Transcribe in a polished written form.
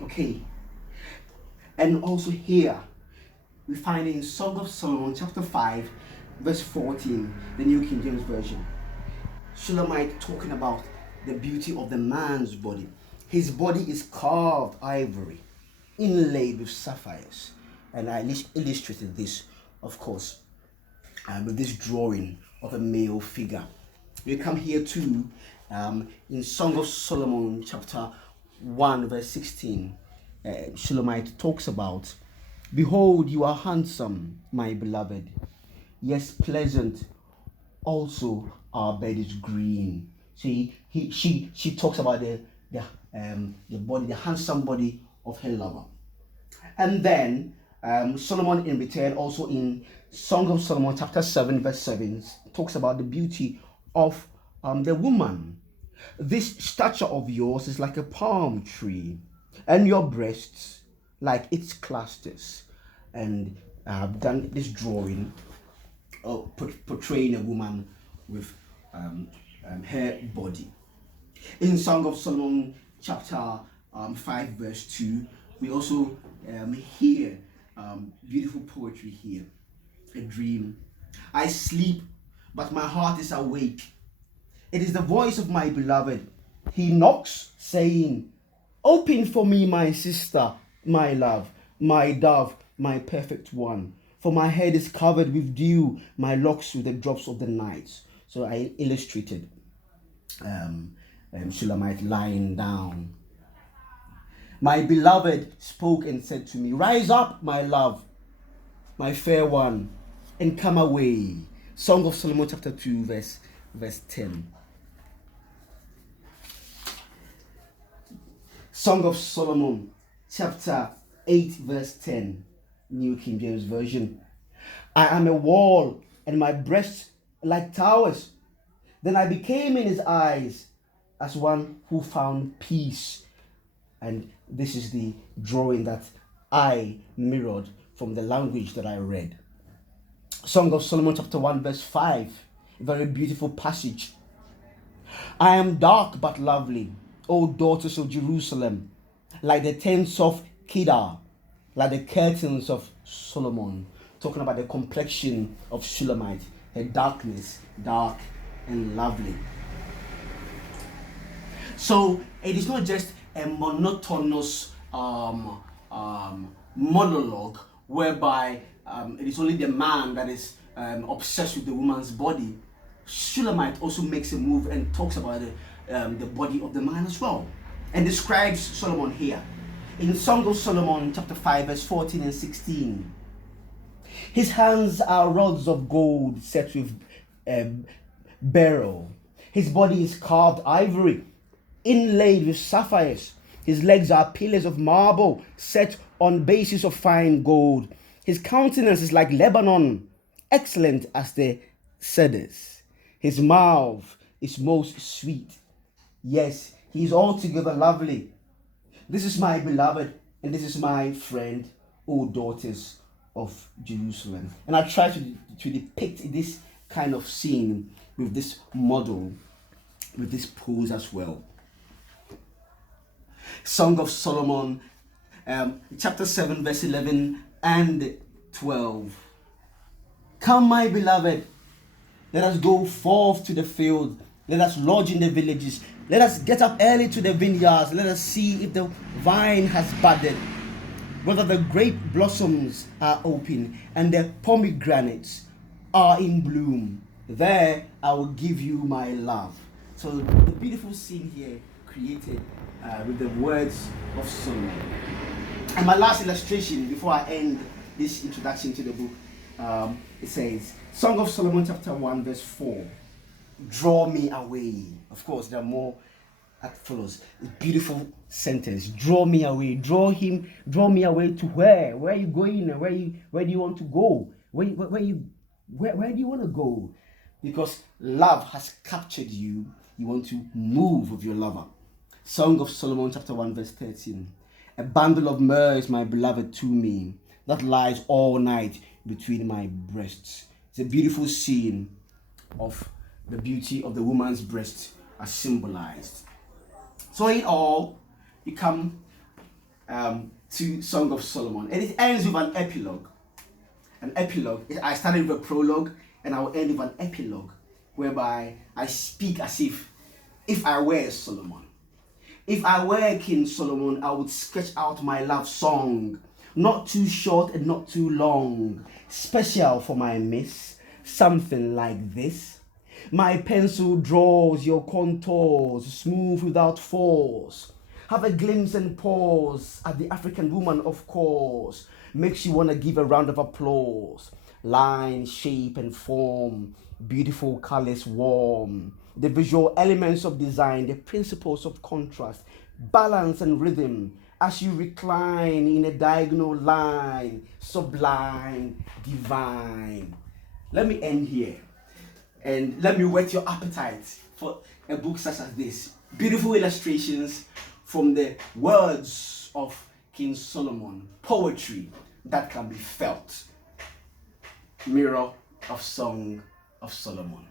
Okay. And also here, we find it in Song of Solomon, chapter 5, verse 14, the New King James Version. Shulamite talking about the beauty of the man's body. His body is carved ivory, inlaid with sapphires. And I illustrated this, of course, with this drawing of a male figure. We come here too in Song of Solomon, chapter 1, verse 16. Shulamite talks about, behold, you are handsome, my beloved. Yes, pleasant. Also, our bed is green. See, she talks about the body, the handsome body of her lover. And then Solomon in return, also in Song of Solomon, chapter 7, verse 7, talks about the beauty of the woman. This stature of yours is like a palm tree, and your breasts like its clusters. And I've done this drawing portraying a woman with her body. In Song of Solomon, chapter 5, verse 2, we also hear beautiful poetry here. A dream. I sleep, but my heart is awake. It is the voice of my beloved. He knocks, saying, open for me, my sister, my love, my dove, my perfect one. For my head is covered with dew, my locks with the drops of the night. So I illustrated Shulamite lying down. My beloved spoke and said to me, rise up, my love, my fair one, and come away. Song of Solomon chapter 2, verse 10. Song of Solomon chapter 8, verse 10. New King James Version. I am a wall, and my breasts like towers. Then I became in his eyes as one who found peace. And this is the drawing that I mirrored from the language that I read. Song of Solomon chapter 1, verse 5. A very beautiful passage. I am dark but lovely, O daughters of Jerusalem, like the tents of Kedar, like the curtains of Solomon. Talking about the complexion of Shulamite, her darkness, dark and lovely. So it is not just a monotonous monologue whereby it is only the man that is obsessed with the woman's body. Shulamite also makes a move and talks about the body of the man as well, and describes Solomon here. In Song of Solomon, chapter 5, verse 14 and 16. His hands are rods of gold set with beryl. His body is carved ivory, inlaid with sapphires. His legs are pillars of marble set on bases of fine gold. His countenance is like Lebanon, excellent as the cedars. His mouth is most sweet. Yes, he is altogether lovely. This is my beloved, and this is my friend, O daughters of Jerusalem. And I try to depict this kind of scene with this model, with this pose as well. Song of Solomon, chapter 7, verse 11 and 12. Come, my beloved, let us go forth to the field. Let us lodge in the villages. Let us get up early to the vineyards. Let us see if the vine has budded, whether the grape blossoms are open and the pomegranates are in bloom. There I will give you my love. So the beautiful scene here created with the words of Solomon. And my last illustration before I end this introduction to the book, it says, Song of Solomon chapter 1 verse 4. Draw me away. Of course, there are more that follows. A beautiful sentence. Draw me away. Draw me away to where? Where are you going? Where do you want to go? Where do you want to go? Because love has captured you. You want to move with your lover. Song of Solomon chapter 1 verse 13. A bundle of myrrh is my beloved to me, that lies all night between my breasts. It's a beautiful scene of the beauty of the woman's breast as symbolized. So in all, we come to Song of Solomon, and it ends with an epilogue. An epilogue. I started with a prologue, and I will end with an epilogue, whereby I speak as if I were Solomon. If I were King Solomon, I would sketch out my love song, not too short and not too long, special for my miss, something like this. My pencil draws your contours, smooth without force. Have a glimpse and pause at the African woman, of course. Makes you want to give a round of applause. Line, shape, and form, beautiful colors, warm. The visual elements of design, the principles of contrast, balance, and rhythm as you recline in a diagonal line, sublime, divine. Let me end here and let me whet your appetite for a book such as this. Beautiful illustrations from the words of King Solomon, poetry that can be felt. Mirror of Song of Solomon.